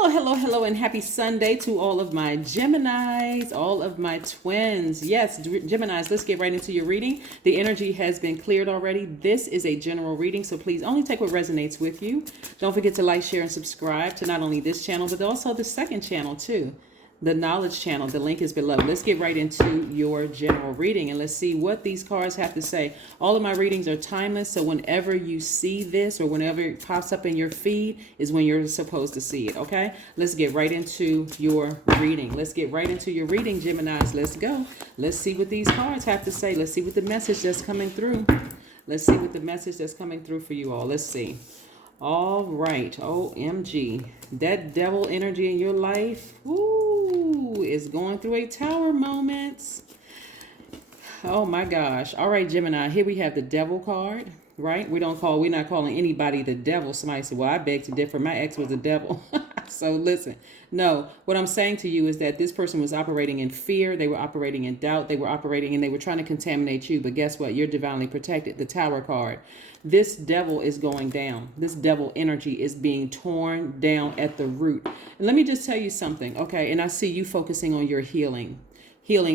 Hello, and happy Sunday to all of my Geminis, all of my twins. Yes, Geminis, let's get right into your reading. The energy has been cleared already. This is a general reading, so please only take what resonates with you. Don't forget to like, share, and subscribe to not only this channel, but also the second channel too. The knowledge channel. The link is below. Let's get right into your general reading and let's see what these cards have to say. All of my readings are timeless, so whenever you see this or whenever it pops up in your feed is when you're supposed to see it, okay? Let's get right into your reading. Let's get right into your reading, Geminis. Let's go. Let's see what these cards have to say. Let's see what the message that's coming through. Let's see what the message that's coming through for you all. Let's see. All right. OMG. That devil energy in your life, is going through a tower moment. Oh my gosh. All right, Gemini. Here we have the devil card, right? We're not calling anybody the devil. Somebody said, well, I beg to differ. My ex was the devil. So listen, no, what I'm saying to you is that this person was operating in fear. They were operating in doubt. They were operating and they were trying to contaminate you. But guess what? You're divinely protected. The tower card. This devil is going down. This devil energy is being torn down at the root. And let me just tell you something. Okay. And I see you focusing on your healing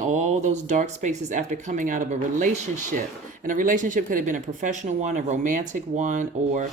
all those dark spaces after coming out of a relationship. And a relationship could have been a professional one, a romantic one, or,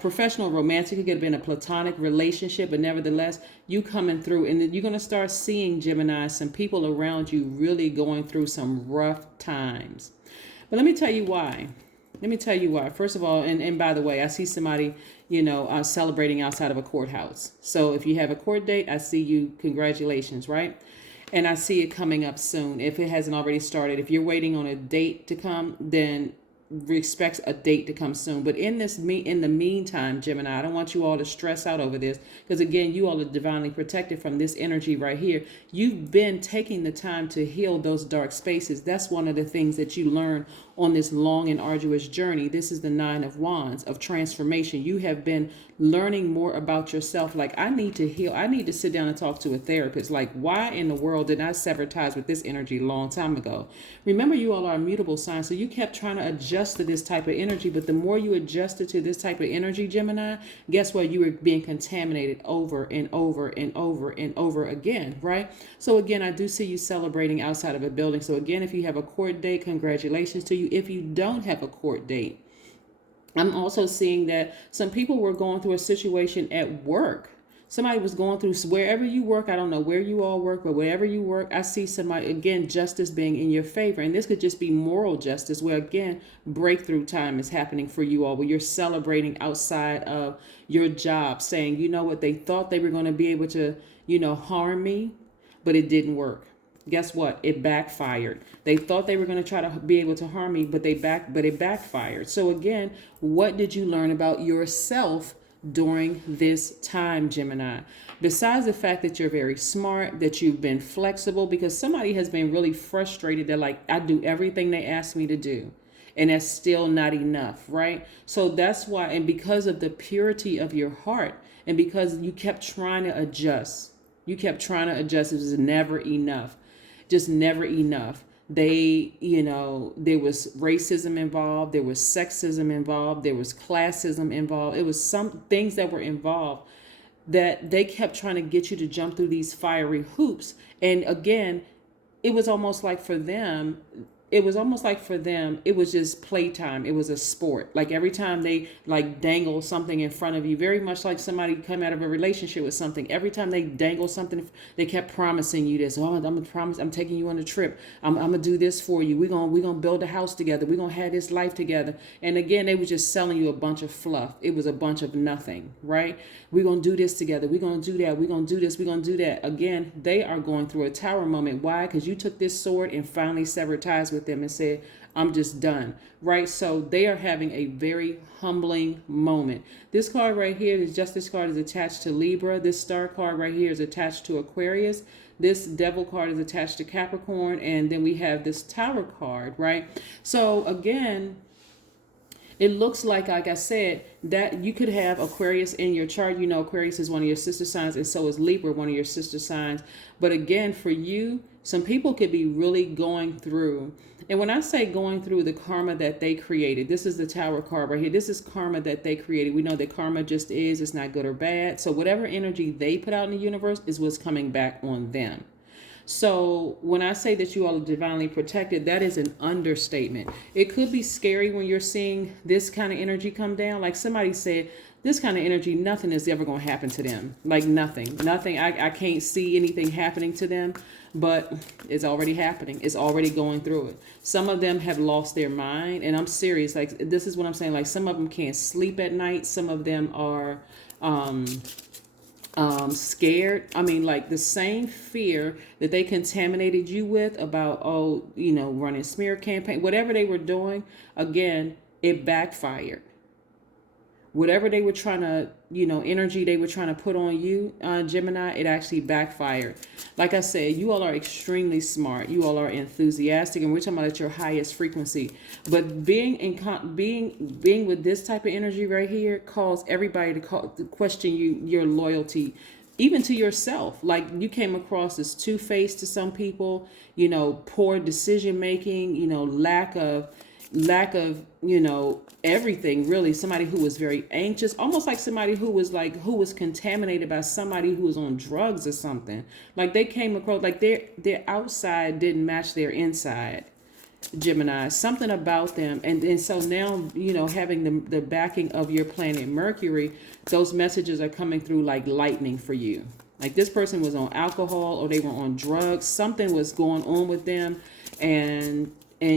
professional, romantic. It could have been a platonic relationship, but nevertheless, you coming through and you're going to start seeing, Gemini, some people around you really going through some rough times. But let me tell you why. First of all, and by the way, I see somebody, celebrating outside of a courthouse. So if you have a court date, I see you. Congratulations, right? And I see it coming up soon. If it hasn't already started, if you're waiting on a date to come, then expect a date to come soon. But in the meantime, Gemini, I don't want you all to stress out over this because again, you all are divinely protected from this energy right here. You've been taking the time to heal those dark spaces. That's one of the things that you learn on this long and arduous journey. This is the Nine of Wands of transformation. You have been learning more about yourself. Like, I need to heal. I need to sit down and talk to a therapist. Like, why in the world did I sever ties with this energy a long time ago? Remember, you all are immutable signs. So you kept trying to adjust to this type of energy. But the more you adjusted to this type of energy, Gemini, guess what? You were being contaminated over and over and over and over again, right? So again, I do see you celebrating outside of a building. So again, if you have a court date, congratulations to you. If you don't have a court date, I'm also seeing that some people were going through a situation at work. Somebody was going through wherever you work. I don't know where you all work, but wherever you work, I see somebody, again, justice being in your favor. And this could just be moral justice where, again, breakthrough time is happening for you all, where you're celebrating outside of your job, saying, you know what, they thought they were going to be able to, harm me, but it didn't work. Guess what? It backfired. They thought they were going to try to be able to harm me, but it backfired. So again, what did you learn about yourself during this time, Gemini? Besides the fact that you're very smart, that you've been flexible, because somebody has been really frustrated. They're like, I do everything they ask me to do, and that's still not enough, right? So that's why, and because of the purity of your heart, and because you kept trying to adjust, it was never enough. Just never enough. There was racism involved, there was sexism involved, there was classism involved. It was some things that were involved that they kept trying to get you to jump through these fiery hoops. And again, it was almost like for them, it was just playtime. It was a sport. Like every time they dangle something in front of you, very much like somebody come out of a relationship with something. Every time they dangle something, they kept promising you this. Oh, I'm gonna promise. I'm taking you on a trip. I'm gonna do this for you. We're gonna build a house together. We're gonna have this life together. And again, they were just selling you a bunch of fluff. It was a bunch of nothing, right? We're gonna do this together. We're gonna do that. We're gonna do this. We're gonna do that. Again, they are going through a tower moment. Why? Because you took this sword and finally severed ties with them and said, I'm just done, right? So they are having a very humbling moment. This card right here, this Justice card, is attached to Libra. This Star card right here is attached to Aquarius. This Devil card is attached to Capricorn. And then we have this Tower card, right? So again, it looks like I said, that you could have Aquarius in your chart. You know, Aquarius is one of your sister signs, and so is Libra, one of your sister signs. But again, for you, some people could be really going through. And when I say going through the karma that they created, this is the Tower card right here. This is karma that they created. We know that karma just is. It's not good or bad. So whatever energy they put out in the universe is what's coming back on them. So when I say that you all are divinely protected, that is an understatement. It could be scary when you're seeing this kind of energy come down. Like somebody said, this kind of energy, nothing is ever going to happen to them. Like nothing. I can't see anything happening to them, but it's already happening. It's already going through it. Some of them have lost their mind, and I'm serious. Like this is what I'm saying. Like some of them can't sleep at night. Some of them are scared. I mean, like the same fear that they contaminated you with about, oh, you know, running smear campaign, whatever they were doing, again, it backfired. Whatever they were trying to, you know, energy they were trying to put on you, Gemini, it actually backfired. Like I said, you all are extremely smart. You all are enthusiastic, and we're talking about at your highest frequency. But being with this type of energy right here calls everybody to question your loyalty, even to yourself. Like you came across as two-faced to some people, you know, poor decision making, you know, lack of, you know, everything really. Somebody who was very anxious, almost like somebody who was contaminated by somebody who was on drugs or something. Like they came across like their outside didn't match their inside, Gemini. Something about them. And so now, you know, having the backing of your planet Mercury, those messages are coming through like lightning for you. Like this person was on alcohol or they were on drugs. Something was going on with them, and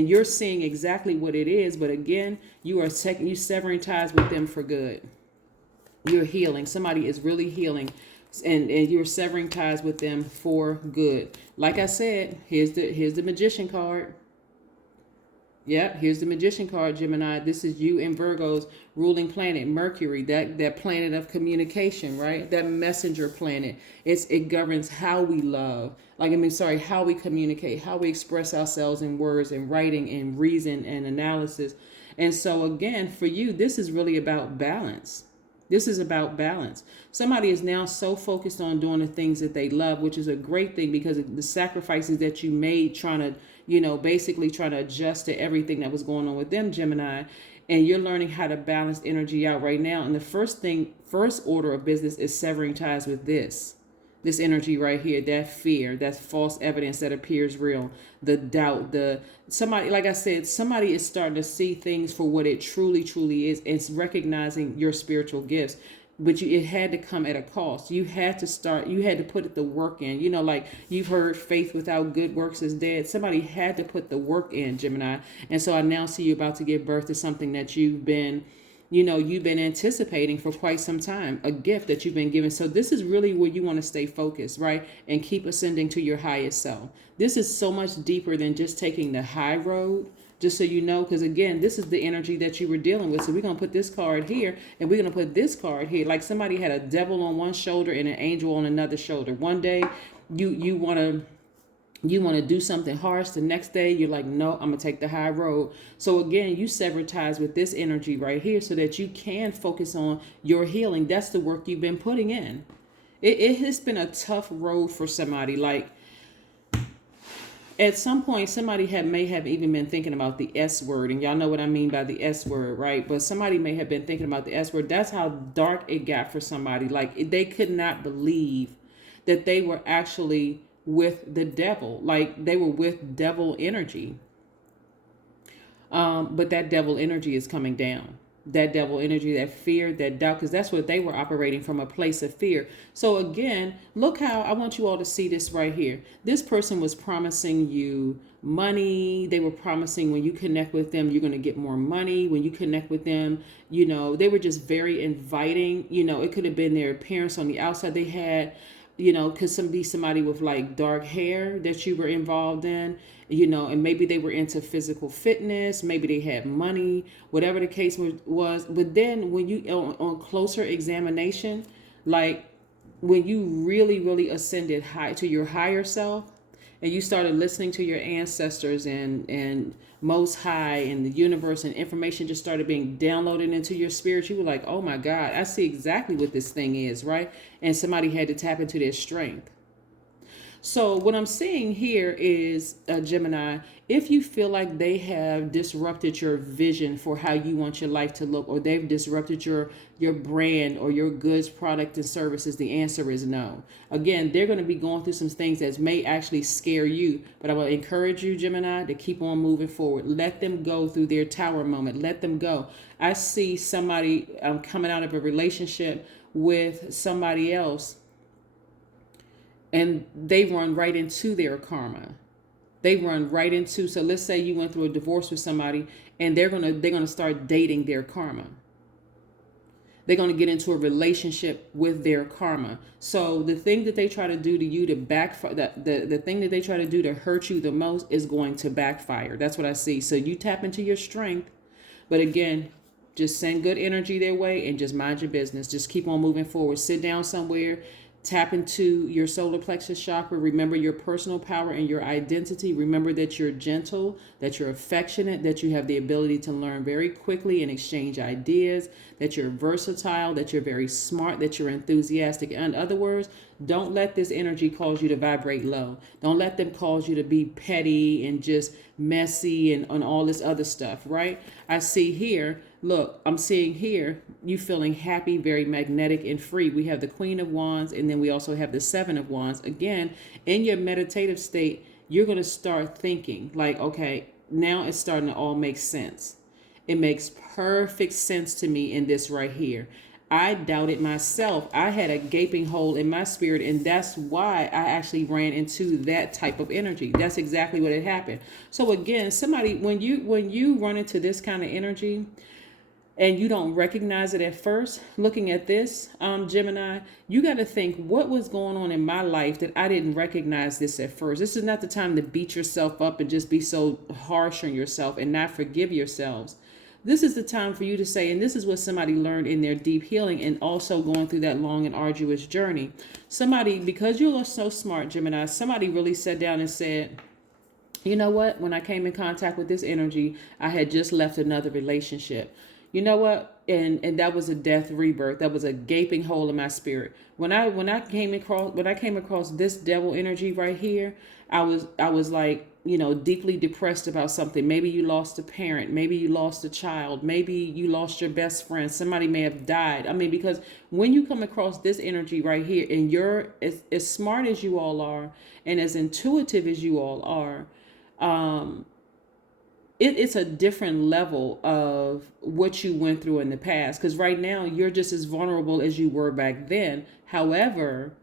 you're seeing exactly what it is. But again, you severing ties with them for good. You're healing. Somebody is really healing, and you're severing ties with them for good. Like I said, here's the Magician card. Yep, here's the Magician card, Gemini. This is you and Virgo's ruling planet, Mercury, that planet of communication, right? That messenger planet. It governs how we love. How we communicate, how we express ourselves in words and writing and reason and analysis. And so again, for you, this is really about balance. This is about balance. Somebody is now so focused on doing the things that they love, which is a great thing because of the sacrifices that you made trying to, you know, basically trying to adjust to everything that was going on with them, Gemini. And you're learning how to balance energy out right now. And the first order of business is severing ties with this energy right here, that fear, that false evidence that appears real, the doubt, like I said, somebody is starting to see things for what it truly, truly is. It's recognizing your spiritual gifts. But it had to come at a cost. You had to put the work in. You know, like you've heard faith without good works is dead. Somebody had to put the work in, Gemini. And so I now see you about to give birth to something that you've been anticipating for quite some time, a gift that you've been given. So this is really where you want to stay focused, right? And keep ascending to your highest self. This is so much deeper than just taking the high road, just so you know, because again, this is the energy that you were dealing with. So we're going to put this card here and we're going to put this card here. Like somebody had a devil on one shoulder and an angel on another shoulder. One day you want to do something harsh. The next day you're like, no, I'm gonna take the high road. So again, you sever ties with this energy right here so that you can focus on your healing. That's the work you've been putting in. It has been a tough road for somebody. Like at some point, somebody may have even been thinking about the S word, and y'all know what I mean by the S word, right? But somebody may have been thinking about the S word. That's how dark it got for somebody. Like they could not believe that they were actually with the devil. Like they were with devil energy. But that devil energy is coming down. That devil energy, that fear, that doubt, because that's what they were operating from, a place of fear. So again, look how I want you all to see this right here. This person was promising you money. They were promising when you connect with them, you're going to get more money. When you connect with them, you know, they were just very inviting. You know, it could have been their appearance on the outside. They had, you know, could be somebody with like dark hair that you were involved in, you know, and maybe they were into physical fitness, maybe they had money, whatever the case was. But then when you on closer examination, like when you really, really ascended high to your higher self, and you started listening to your ancestors and most high and the universe, and information just started being downloaded into your spirit, you were like, oh my God, I see exactly what this thing is, right? And somebody had to tap into their strength. So what I'm seeing here is, Gemini, if you feel like they have disrupted your vision for how you want your life to look, or they've disrupted your brand or your goods, product, and services, the answer is no. Again, they're going to be going through some things that may actually scare you, but I will encourage you, Gemini, to keep on moving forward. Let them go through their tower moment. Let them go. I see somebody coming out of a relationship with somebody else, and they run right into their karma. They run right into, so let's say you went through a divorce with somebody, and they're gonna start dating their karma. They're gonna get into a relationship with their karma. So the thing that they try to do to you to backfire, the thing that they try to do to hurt you the most is going to backfire. That's what I see. So you tap into your strength, but again, just send good energy their way and just mind your business. Just keep on moving forward. Sit down somewhere. Tap into your solar plexus chakra. Remember your personal power and your identity. Remember that you're gentle, that you're affectionate, that you have the ability to learn very quickly and exchange ideas, that you're versatile, that you're very smart, that you're enthusiastic. In other words, don't let this energy cause you to vibrate low. Don't let them cause you to be petty and just messy and all this other stuff, right? I see here, look, I'm seeing here you feeling happy, very magnetic and free. We have the Queen of Wands, and then we also have the Seven of Wands. Again, in your meditative state, you're going to start thinking like, okay, now it's starting to all make sense. It makes perfect sense to me in this right here. I doubted myself. I had a gaping hole in my spirit, and that's why I actually ran into that type of energy. That's exactly what had happened. So again, somebody, when you run into this kind of energy and you don't recognize it at first, looking at this, Gemini, you got to think, what was going on in my life that I didn't recognize this at first? This is not the time to beat yourself up and just be so harsh on yourself and not forgive yourselves. This is the time for you to say, and this is what somebody learned in their deep healing and also going through that long and arduous journey. Somebody, because you are so smart, Gemini, somebody really sat down and said, you know what? When I came in contact with this energy, I had just left another relationship. You know what? And that was a death rebirth. That was a gaping hole in my spirit. When I came across this devil energy right here, I was like, deeply depressed about something. Maybe you lost a parent, maybe you lost a child, maybe you lost your best friend, somebody may have died. I mean, because when you come across this energy right here, and you're as smart as you all are and as intuitive as you all are, it's a different level of what you went through in the past. Because right now you're just as vulnerable as you were back then. However,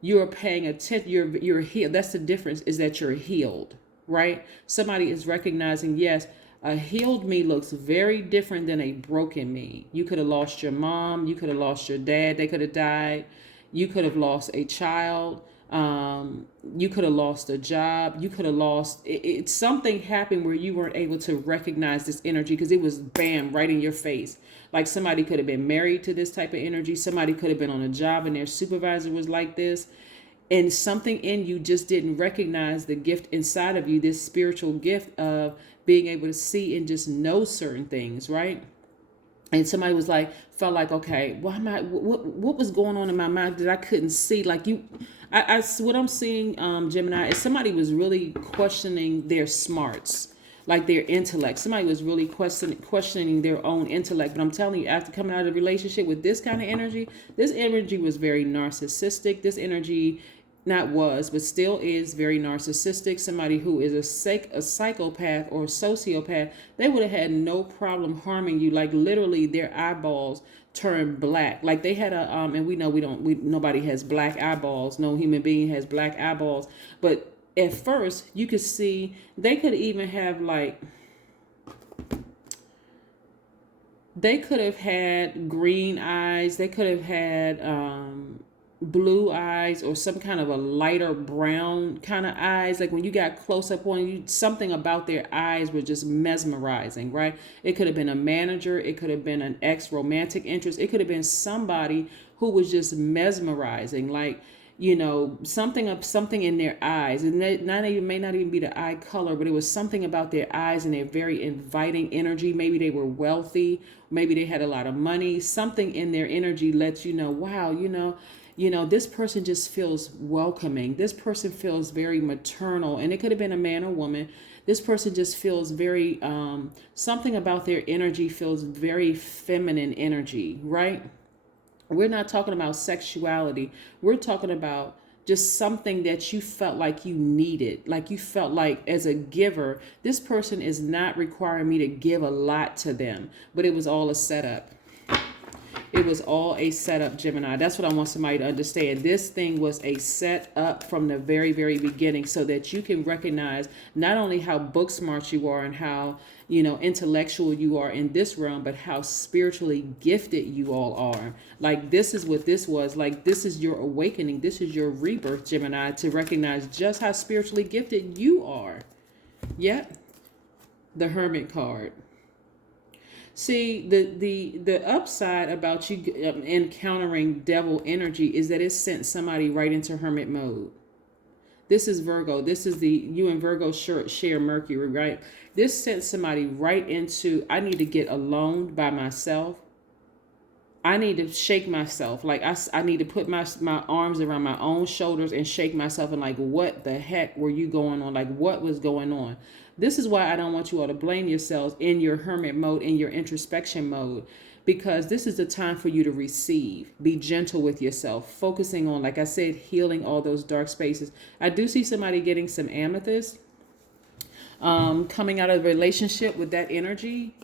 you're paying attention. You're healed. That's the difference, is that you're healed, right? Somebody is recognizing, yes, a healed me looks very different than a broken me. You could have lost your mom. You could have lost your dad. They could have died. You could have lost a child. You could have lost a job. You could have lost it's something happened where you weren't able to recognize this energy because it was bam right in your face. Like somebody could have been married to this type of energy. Somebody could have been on a job and their supervisor was like this. And something in you just didn't recognize the gift inside of you, this spiritual gift of being able to see and just know certain things, right? And somebody felt like, okay, what was going on in my mind that I couldn't see? Like what I'm seeing, Gemini, is somebody was really questioning their smarts, like their intellect. Somebody was really questioning their own intellect. But I'm telling you, after coming out of a relationship with this kind of energy, this energy was very narcissistic. This energy but still is very narcissistic. Somebody who is a psychopath or a sociopath, they would have had no problem harming you. Like literally their eyeballs turned black. Like they had and we know nobody has black eyeballs. No human being has black eyeballs. But at first you could see they could even have they could have had green eyes. They could have had, blue eyes or some kind of a lighter brown kind of eyes. Like when you got close up on you, something about their eyes was just mesmerizing, right? It could have been a manager. It could have been an ex romantic interest. It could have been somebody who was just mesmerizing. Like, something in their eyes, and that not even may not even be the eye color, but it was something about their eyes and their very inviting energy. Maybe they were wealthy, maybe they had a lot of money. Something in their energy lets you know, wow, this person just feels welcoming. This person feels very maternal, and it could have been a man or woman. This person just feels very, something about their energy feels very feminine energy, right? We're not talking about sexuality. We're talking about just something that you felt like you needed, like you felt like as a giver, this person is not requiring me to give a lot to them, but it was all a setup. It was all a setup, Gemini. That's what I want somebody to understand. This thing was a setup from the very, very beginning so that you can recognize not only how book smart you are and how, intellectual you are in this realm, but how spiritually gifted you all are. Like, this is what this was. Like, this is your awakening. This is your rebirth, Gemini, to recognize just how spiritually gifted you are. Yep. The Hermit card. See, the upside about you encountering devil energy is that it sent somebody right into hermit mode. This is Virgo. This is you and Virgo share Mercury, right? This sent somebody right into, I need to get alone by myself. I need to shake myself. Like, I need to put my arms around my own shoulders and shake myself and like, what the heck were you going on? Like, what was going on? This is why I don't want you all to blame yourselves in your hermit mode, in your introspection mode, because this is the time for you to receive. Be gentle with yourself, focusing on, like I said, healing all those dark spaces. I do see somebody getting some amethyst. Coming out of a relationship with that energy,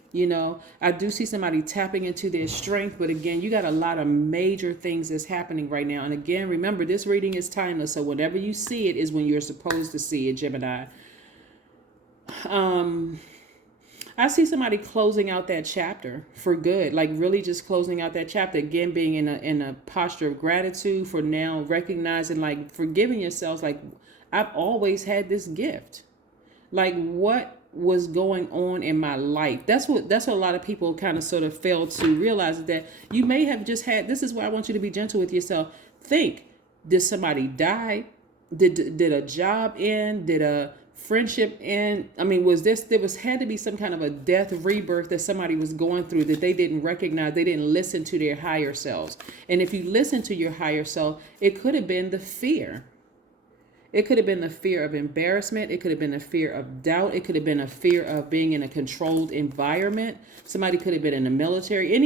I do see somebody tapping into their strength. But again, you got a lot of major things that's happening right now. And again, remember, this reading is timeless. So whenever you see it is when you're supposed to see it, Gemini. I see somebody closing out that chapter for good, like really just closing out that chapter. Again, being in a posture of gratitude for now recognizing, like, forgiving yourselves. Like, I've always had this gift. Like, what was going on in my life? That's what a lot of people kind of sort of fail to realize, that you may have just had. This is why I want you to be gentle with yourself. Think, did somebody die? Did a job end? Did a friendship end? I mean, had to be some kind of a death rebirth that somebody was going through that they didn't recognize. They didn't listen to their higher selves. And if you listen to your higher self, it could have been the fear. It could have been the fear of embarrassment. It could have been a fear of doubt. It could have been a fear of being in a controlled environment. Somebody could have been in the military.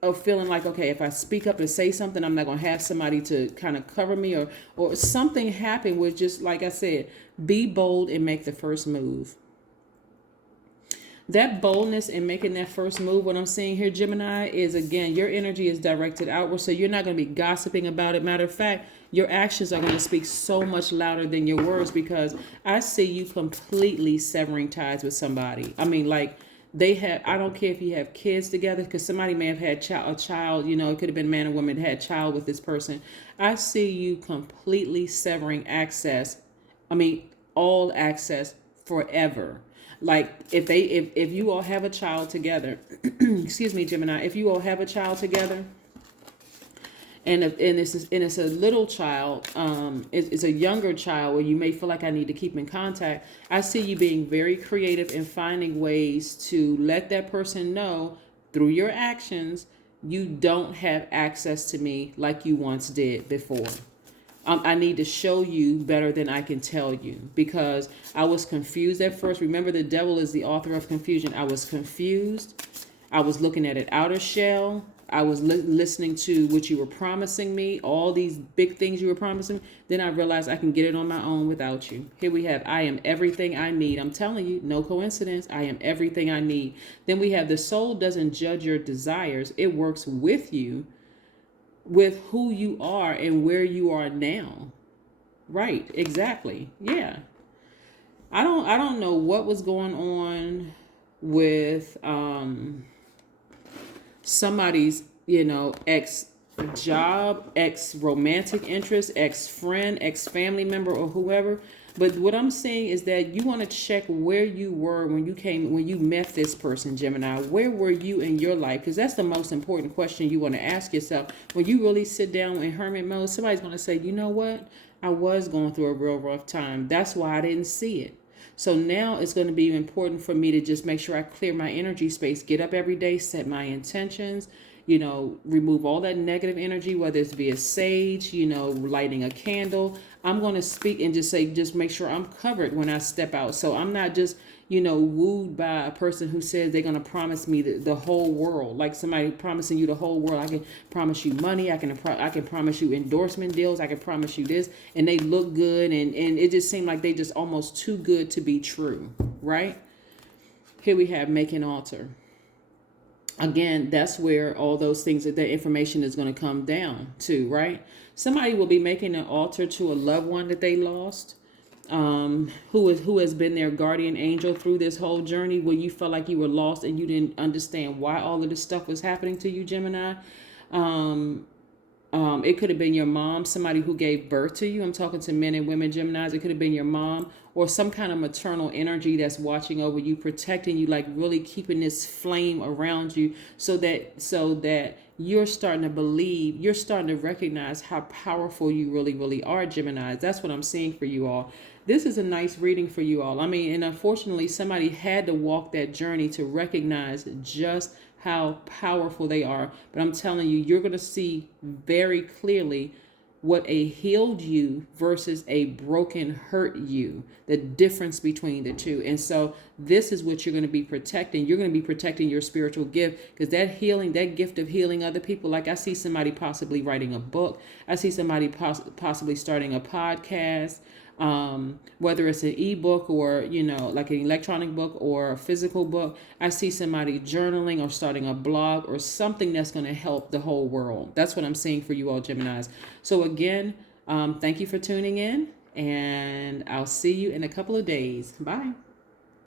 Of feeling like, okay, if I speak up and say something, I'm not going to have somebody to kind of cover me, or something happened with, just like I said, be bold and make the first move. That boldness in making that first move, what I'm seeing here, Gemini, is, again, your energy is directed outward, so you're not going to be gossiping about it. Matter of fact, your actions are going to speak so much louder than your words, because I see you completely severing ties with somebody. I mean, like, I don't care if you have kids together, because somebody may have had a child, it could have been man or woman, had a child with this person. I see you completely severing access. All access forever. Like, if you all have a child together, excuse me, Gemini, if you all have a child together, and it's a little child, it's a younger child where you may feel like I need to keep in contact. I see you being very creative and finding ways to let that person know through your actions, you don't have access to me like you once did before. I need to show you better than I can tell you, because I was confused at first. Remember, the devil is the author of confusion. I was confused. I was looking at an outer shell. I was listening to what you were promising me, all these big things you were promising. Then I realized I can get it on my own without you. Here we have, I am everything I need. I'm telling you, no coincidence. I am everything I need. Then we have, the soul doesn't judge your desires. It works with you, with who you are and where you are now. Right, exactly. Yeah. I don't know what was going on with somebody's, ex job, ex romantic interest, ex friend, ex family member, or whoever, But what I'm saying is that you want to check where you were when you met this person, Gemini. Where were you in your life? Because that's the most important question you want to ask yourself. When you really sit down in hermit mode, somebody's going to say, you know what? I was going through a real rough time. That's why I didn't see it. So now it's going to be important for me to just make sure I clear my energy space, get up every day, set my intentions, remove all that negative energy, whether it's via sage, lighting a candle. I'm going to speak and just make sure I'm covered when I step out. So I'm not just, wooed by a person who says they're going to promise me the whole world. Like somebody promising you the whole world. I can promise you money. I can promise you endorsement deals. I can promise you this. And they look good. And it just seemed like they just almost too good to be true. Right? Here we have make an altar. Again, that's where all those things, that information is going to come down to, right? Somebody will be making an altar to a loved one that they lost, who has been their guardian angel through this whole journey where you felt like you were lost and you didn't understand why all of this stuff was happening to you, Gemini. It could have been your mom, somebody who gave birth to you. I'm talking to men and women, Geminis. It could have been your mom or some kind of maternal energy that's watching over you, protecting you, like really keeping this flame around you so that you're starting to believe, you're starting to recognize how powerful you really, really are, Geminis. That's what I'm seeing for you all. This is a nice reading for you all. I mean, and unfortunately, somebody had to walk that journey to recognize just how powerful they are. But I'm telling you, you're going to see very clearly what a healed you versus a broken, hurt you, the difference between the two. And so this is what you're going to be protecting. You're going to be protecting your spiritual gift, because that healing, that gift of healing other people, like I see somebody possibly writing a book. I see somebody possibly starting a podcast. Whether it's an ebook or, like an electronic book or a physical book. I see somebody journaling or starting a blog or something that's going to help the whole world. That's what I'm seeing for you all, Geminis. So again, thank you for tuning in, and I'll see you in a couple of days. Bye.